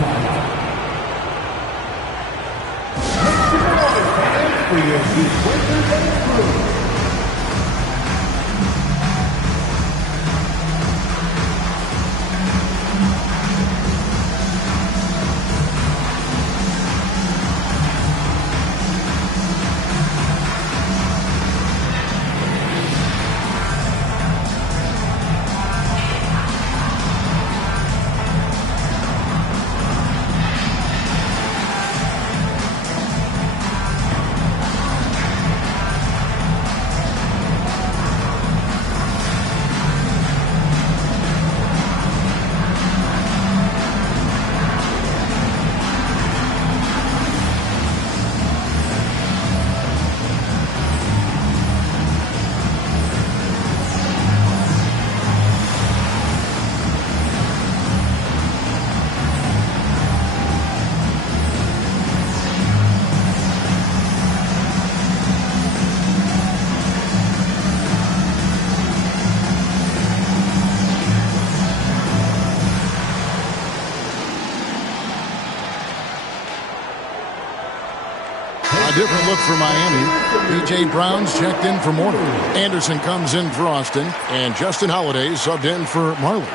Different look for Miami. B.J. Brown's checked in for Morton. Anderson comes in for Austin. And Justin Holiday subbed in for Marley.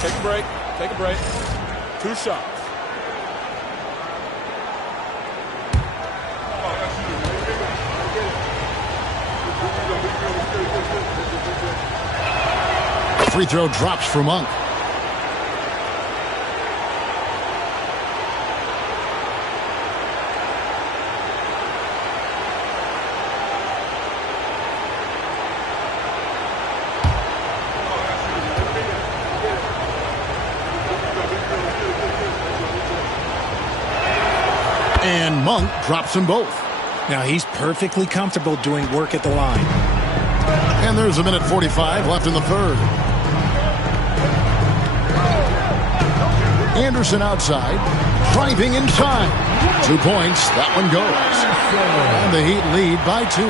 Take a break. Take a break. 2 shots. Free throw drops for Monk. And Monk drops them both. Now he's perfectly comfortable doing work at the line. And there's 1:45 left in the third. Anderson outside, driving in time. 2 points, that one goes. And the Heat lead by 2.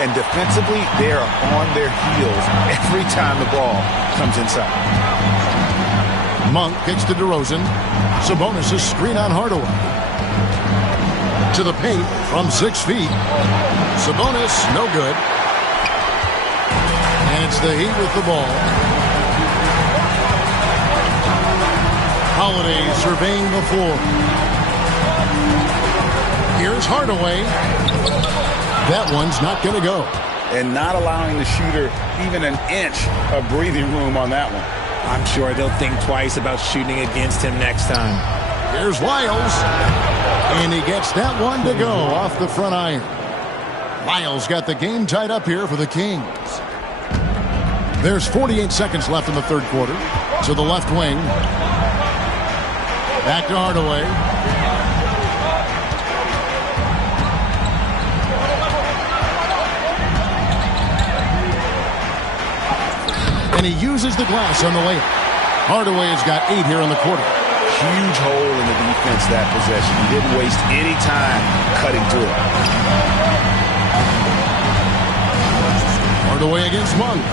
And defensively, they are on their heels every time the ball comes inside. Monk kicks to DeRozan. Sabonis' screen on Hardaway. To the paint from 6 feet. Sabonis, no good. And it's the Heat with the ball. Holiday surveying the floor. Here's Hardaway. That one's not going to go. And not allowing the shooter even an inch of breathing room on that one. I'm sure they'll think twice about shooting against him next time. Here's Lyles. And he gets that one to go off the front iron. Lyles got the game tied up here for the Kings. There's 48 seconds left in the third quarter. To the left wing. Back to Hardaway. And he uses the glass on the layup. Hardaway has got 8 here in the quarter. Huge hole in the defense that possession. He didn't waste any time cutting through it. Hardaway against Monk.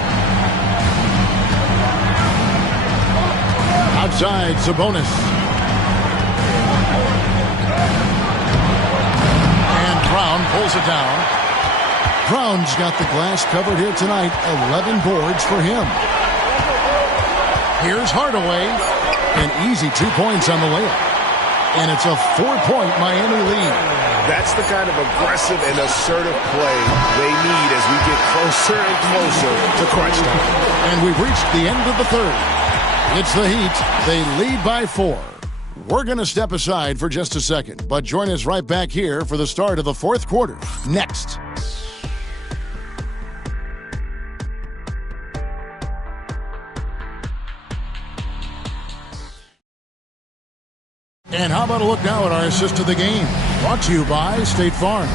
Outside, Sabonis. And Brown pulls it down. Brown's got the glass covered here tonight. 11 boards for him. Here's Hardaway. An easy 2 points on the layup. And it's a 4-point Miami lead. That's the kind of aggressive and assertive play they need as we get closer and closer to crunch time. And we've reached the end of the third. It's the Heat. They lead by 4. We're going to step aside for just a second, but join us right back here for the start of the fourth quarter. Next. And how about a look now at our assist of the game? Brought to you by State Farm.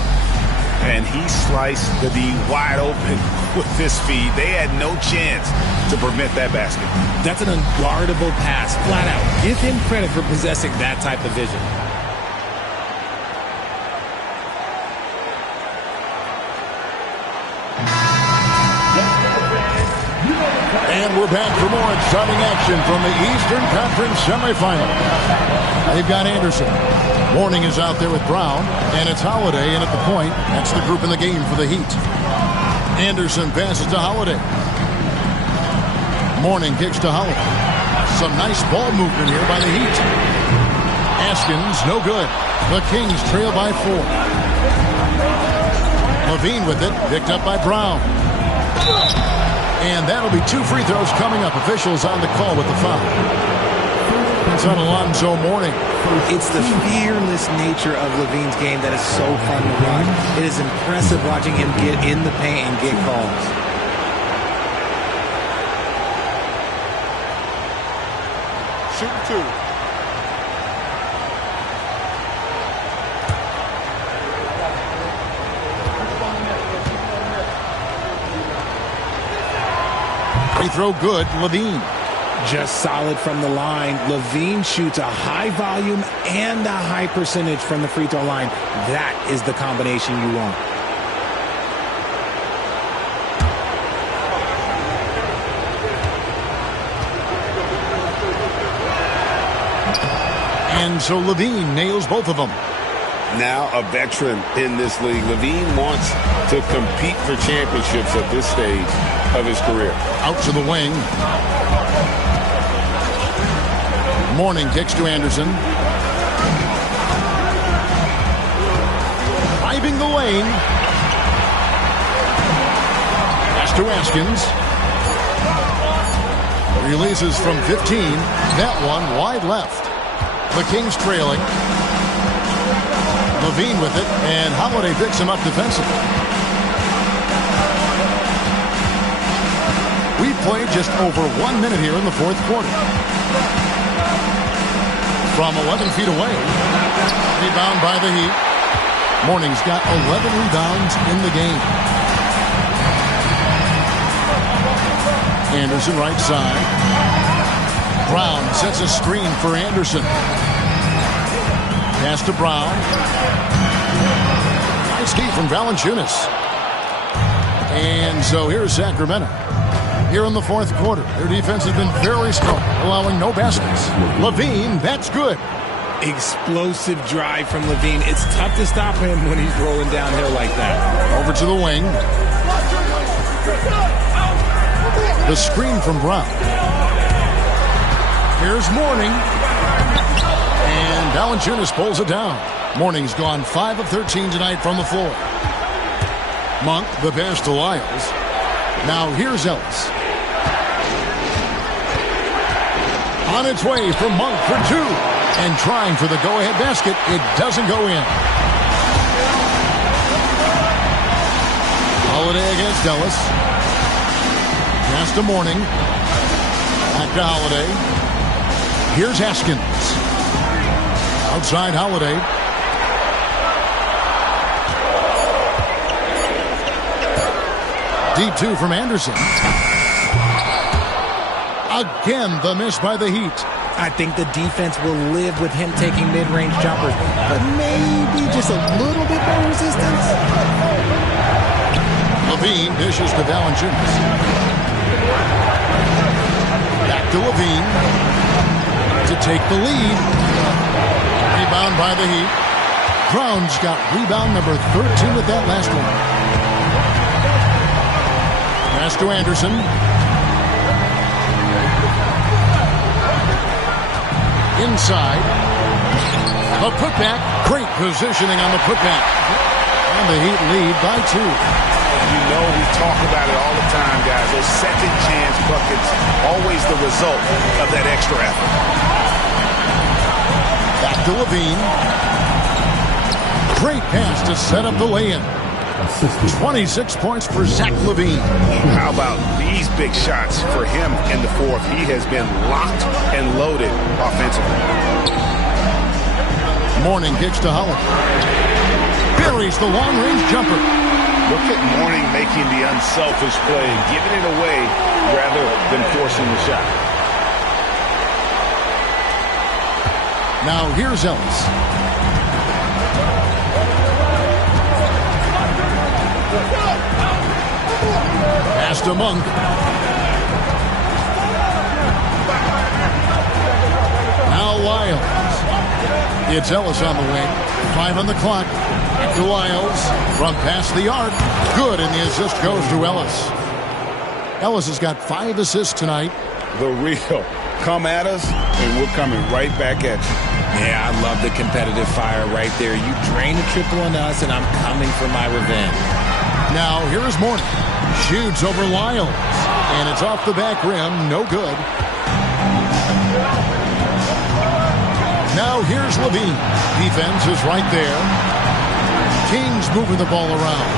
And he sliced the D wide open with this feed. They had no chance to prevent that basket. That's an unguardable pass, flat out. Give him credit for possessing that type of vision. And we're back for more exciting action from the Eastern Conference semifinal. They've got Anderson. Mourning is out there with Brown, and it's Holiday in at the point. That's the group in the game for the Heat. Anderson passes to Holiday. Mourning kicks to Holiday. Some nice ball movement here by the Heat. Askins, no good. The Kings trail by 4. Levine with it, picked up by Brown. And that'll be 2 free throws coming up. Officials on the call with the foul. It's on Alonzo Mourning. It's the fearless nature of Levine's game that is so fun to watch. It is impressive watching him get in the paint and get calls. Shooting 2. Free throw good, Levine. Just solid from the line. Levine shoots a high volume and a high percentage from the free throw line. That is the combination you want. And so Levine nails both of them. Now a veteran in this league. Levine wants to compete for championships at this stage of his career. Out to the wing. Mourning kicks to Anderson. Driving the lane. Pass to Askins. Releases from 15. That one wide left. The Kings trailing. Levine with it, and Holiday picks him up defensively. We've played just over 1 minute here in the fourth quarter. From 11 feet away. Rebound by the Heat. Mourning's got 11 rebounds in the game. Anderson right side. Brown sets a screen for Anderson. Pass to Brown. Nice key from Valanciunas. And so here's Sacramento. Here in the fourth quarter, their defense has been very strong, allowing no baskets. Levine, that's good. Explosive drive from Levine. It's tough to stop him when he's rolling downhill like that. Over to the wing. The screen from Brown. Here's Mourning. And Valanciunas pulls it down. Mourning's gone 5 of 13 tonight from the floor. Monk, the pass to Lyles. Now here's Ellis. On its way from Monk for 2. And trying for the go-ahead basket. It doesn't go in. Holiday against Ellis. Pass to Mourning. Back to Holiday. Here's Askins. Outside Holiday. Deep 2 from Anderson. Again, the miss by the Heat. I think the defense will live with him taking mid-range jumpers, but maybe just a little bit more resistance. Levine dishes to Valanciunas. Back to Levine to take the lead. Rebound by the Heat. Brown's got rebound number 13 with that last one. Pass to Anderson. inside. A putback. Great positioning on the putback. And the Heat lead by 2. You know we talk about it all the time, guys. Those second chance buckets, always the result of that extra effort. Back to Levine. Great pass to set up the lay-in. 26 points for Zach Levine. How about these big shots for him in the fourth? He has been locked and loaded offensively. Mourning kicks to Holiday. Buries the long-range jumper. Look at Mourning making the unselfish play, giving it away rather than forcing the shot. Now here's Ellis. Pass to Monk. Now Lyles. It's Ellis on the wing. 5 on the clock. Back to Lyles. From past the arc. Good, and the assist goes to Ellis. Ellis has got 5 assists tonight. The real. Come at us, and we're coming right back at you. Yeah, I love the competitive fire right there. You drain a triple on us, and I'm coming for my revenge. Now, here's Mourning. Shoots over Lyles. And it's off the back rim. No good. Now, here's Levine. Defense is right there. Kings moving the ball around.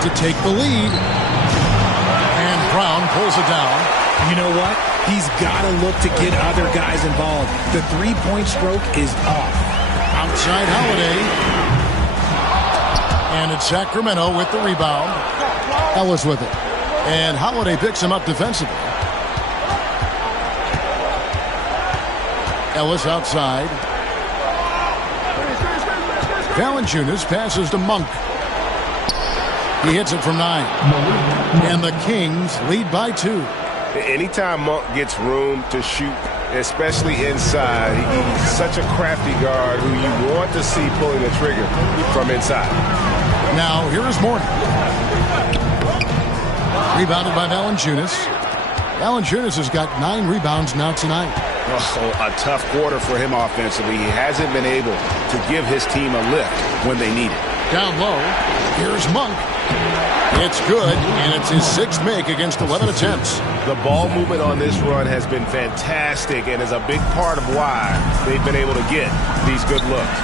To take the lead. And Brown pulls it down. You know what? He's got to look to get other guys involved. The three-point stroke is off. Outside Holiday. And it's Sacramento with the rebound. Ellis with it. And Holiday picks him up defensively. Ellis outside. Valanciunas passes to Monk. He hits it from 9. And the Kings lead by 2. Anytime Monk gets room to shoot, especially inside, he's such a crafty guard who you want to see pulling the trigger from inside. Now, here is Mourning. Rebounded by Valanciunas. Valanciunas has got 9 rebounds now tonight. Oh, a tough quarter for him offensively. He hasn't been able to give his team a lift when they need it. Down low, here's Monk. It's good, and it's his 6th make against 11 attempts. The ball movement on this run has been fantastic and is a big part of why they've been able to get these good looks.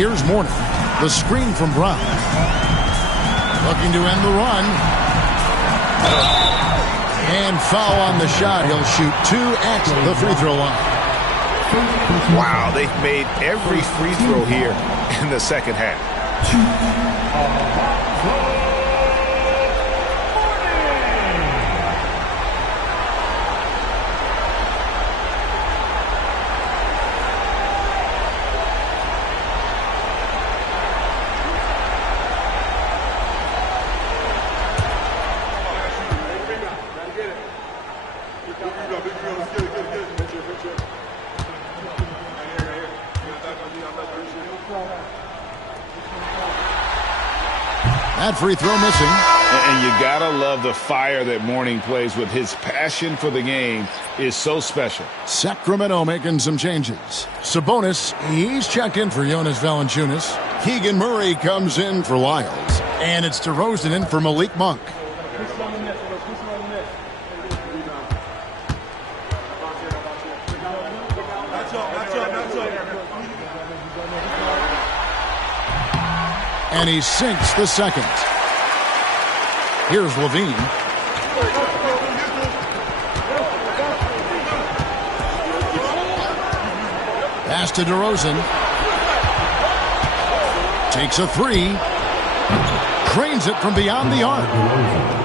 Here's Mourning. The screen from Brown. Looking to end the run. And foul on the shot. He'll shoot 2 at the free throw line. Wow, they've made every free throw here in the second half. That free throw missing. And you gotta love the fire that Mourning plays with. His passion for the game is so special. Sacramento making some changes. Sabonis, he's checked in for Jonas Valanciunas. Keegan Murray comes in for Lyles. And it's DeRozan in for Malik Monk. And he sinks the second. Here's Levine. Pass to DeRozan. Takes a 3. Cranes it from beyond the arc.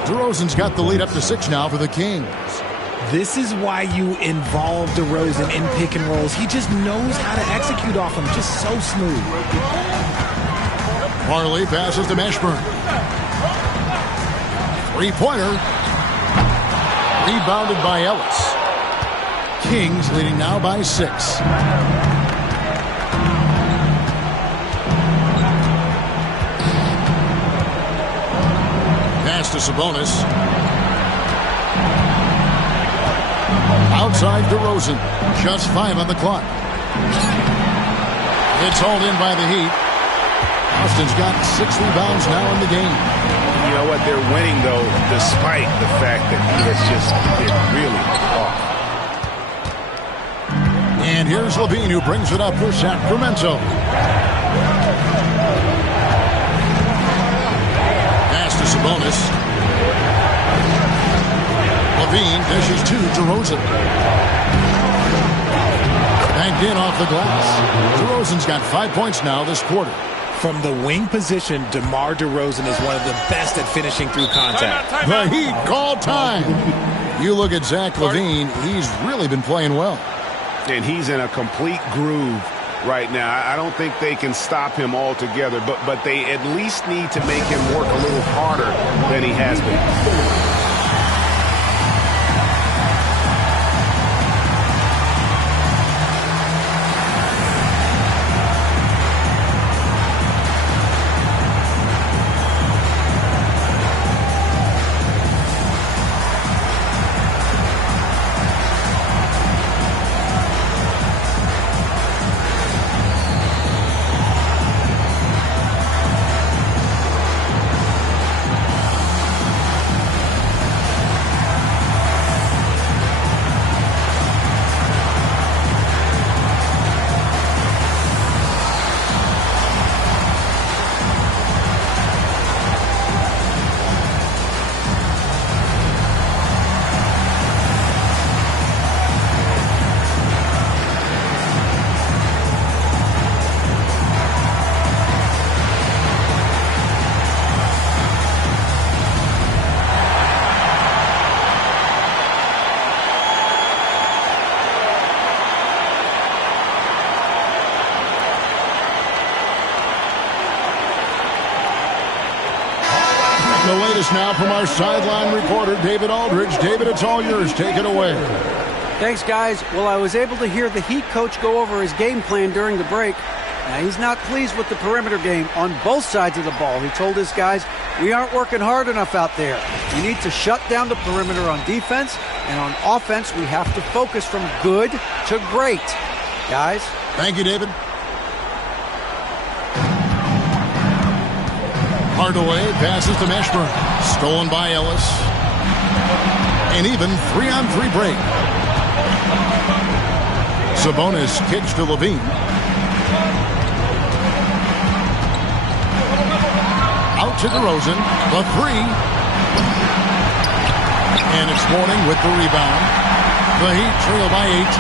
DeRozan's got the lead up to 6 now for the Kings. This is why you involve DeRozan in pick and rolls. He just knows how to execute off them. Just so smooth. Marley passes to Mashburn. 3-pointer. Rebounded by Ellis. Kings leading now by 6. Pass to Sabonis. Outside DeRozan. Just 5 on the clock. It's hauled in by the Heat. Austin's got 6 rebounds now in the game. You know what? They're winning, though, despite the fact that he has just been really off. And here's Levine, who brings it up for Sacramento. Pass to Sabonis. Levine dishes to DeRozan. Banked in off the glass. DeRozan's got 5 points now this quarter. From the wing position, DeMar DeRozan is one of the best at finishing through contact. The Heat call time. You look at Zach LaVine, he's really been playing well. And he's in a complete groove right now. I don't think they can stop him altogether, but they at least need to make him work a little harder than he has been. The latest now from our sideline reporter, David Aldridge. David, it's all yours. Take it away. Thanks, guys. Well, I was able to hear the Heat coach go over his game plan during the break. Now, he's not pleased with the perimeter game on both sides of the ball. He told his guys, we aren't working hard enough out there. We need to shut down the perimeter on defense, and on offense, we have to focus from good to great. Guys? Thank you, David. Hardaway passes to Meshburn. Stolen by Ellis. An even 3-on-3 break. Sabonis kicks to Levine. Out to DeRozan. The 3. And it's Mourning with the rebound. The Heat trail by 8.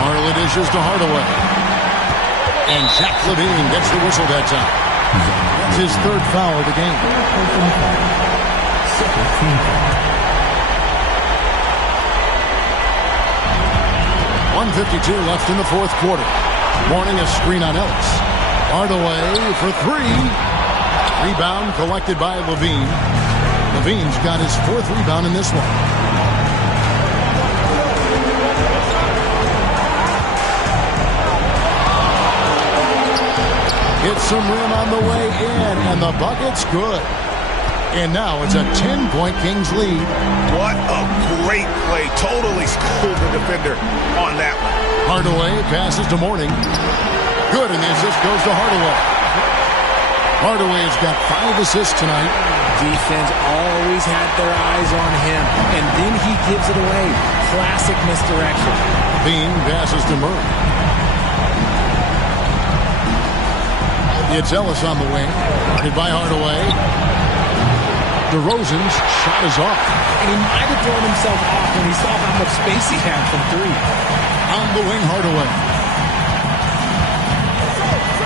Marley dishes to Hardaway. And Zach LaVine gets the whistle that time. That's his 3rd foul of the game. 1:52 left in the 4th quarter. Mourning a screen on Ellis. Hardaway for 3. Rebound collected by Levine. Levine's got his 4th rebound in this one. Hits some rim on the way in, and the bucket's good. And now it's a 10-point Kings lead. What a great play. Totally schooled the defender on that one. Hardaway passes to Mourning. Good, and the assist goes to Hardaway. Hardaway's got 5 assists tonight. Defense always had their eyes on him, and then he gives it away. Classic misdirection. Bean passes to Murray. It's Ellis on the wing. Guarded by Hardaway. DeRozan's shot is off. And he might have thrown himself off when he saw how much space he had from 3. On the wing, Hardaway.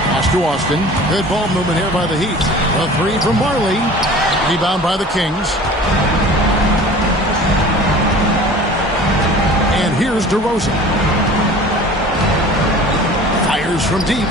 Pass to Austin. Good ball movement here by the Heat. A 3 from Marley. Rebound by the Kings. And here's DeRozan. Fires from deep.